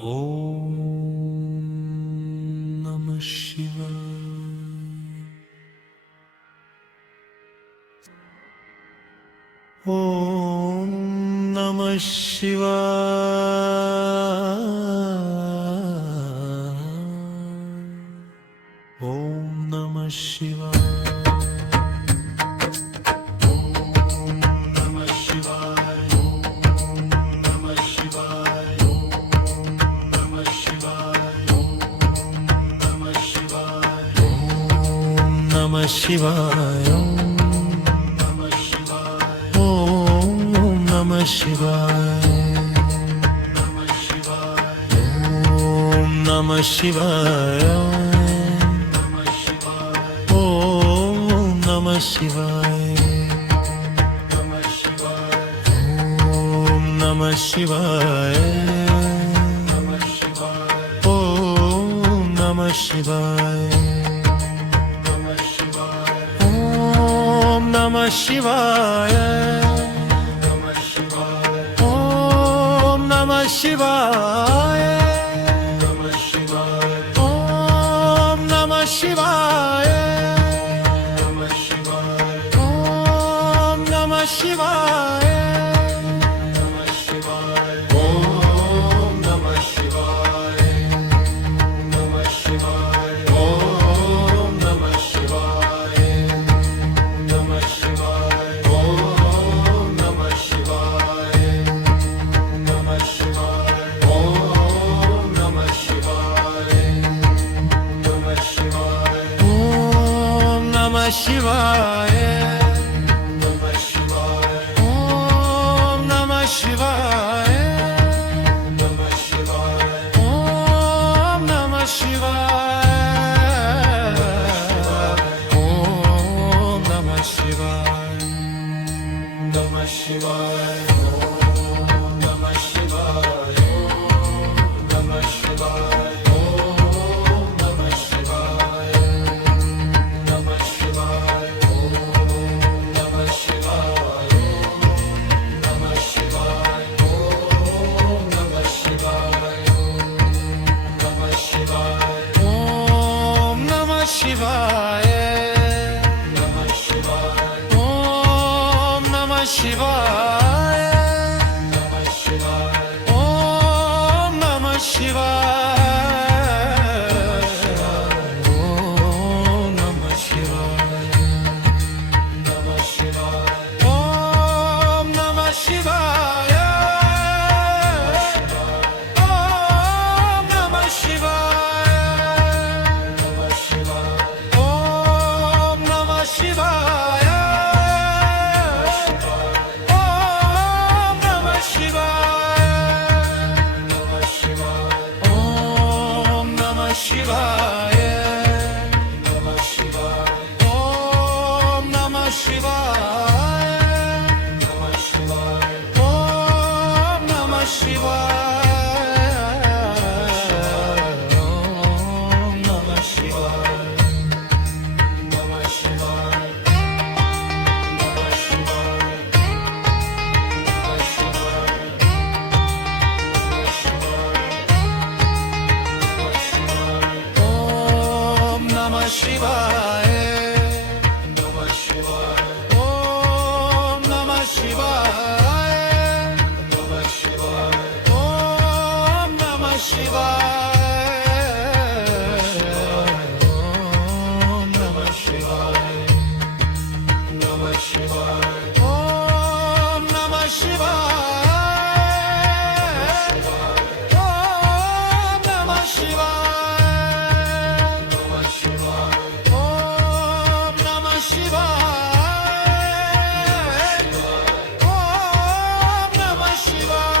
ॐ नमः शिवाय। ॐ नमः शिवाय। ॐ नमः शिवाय। नमः शिवाय। ॐ नमः शिवाय। ॐ नमः शिवाय। ॐ नमः शिवाय। ॐ नमः शिवाय। ॐ नमः शिवाय। नमः शिवाय। ॐ नमः शिवाय। ॐ नमः शिवाय। ॐ नमः शिवाय। शिवाय। ॐ नमः शिवाय। ॐ नमः शिवाय। ॐ नमः शिवाय। नमः शिवाय। नमः शिवाय। नमः शिवाय। शिवाय। नमः शिवाय। ॐ नमः शिवाय। नमः शिवाय। ॐ नमः शिवाय। ॐ नमः शिवाय। नमः शिवाय। ॐ नमः शिवाय। ॐ नमः शिवाय। शिवाय। ॐ नमः शिवाय। ॐ नमः शिवाय। नमः शिवाय। ॐ नमः शिवाय। नमः शिवाय। ॐ नमः शिवाय। नमः शिवाय। नमः शिवाय। ॐ नमः शिवाय। नमः शिवाय। ॐ नमः शिवाय। नमः शिवाय। ॐ नमः शिवाय। ॐ नमः शिवाय।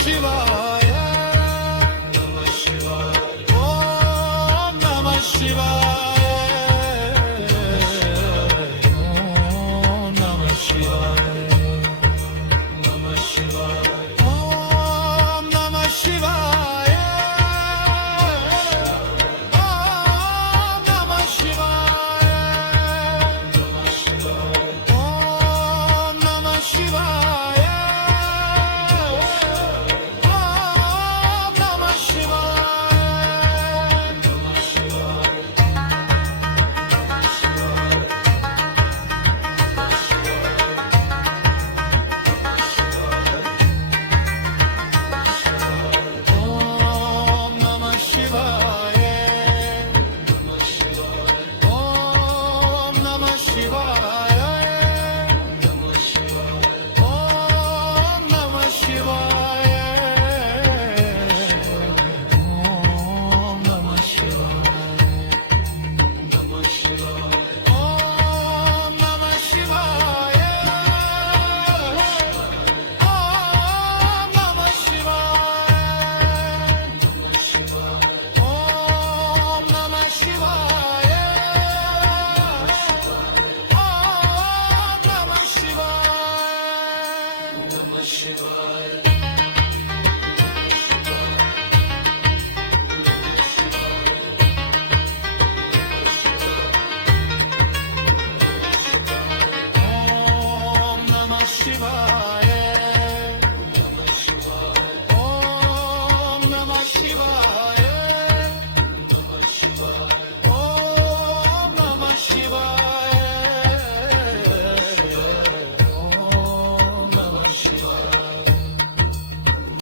Shivaya. Namah Shivaya. Om Namah Shivaya. Om Namah Shivaya. Namah Shivaya. Om Namah Shivaya. Om Namah Shivaya. Om Namah Shivaya. Om Namah Om Namah Shivaya. Om Namah Shivaya. Om Namah Shivaya. Om Namah Shivaya. Om Namah Shivaya. Om Namah Shivaya. Om Namah Shivaya. Om Namah Shivaya. Namah Shivaya.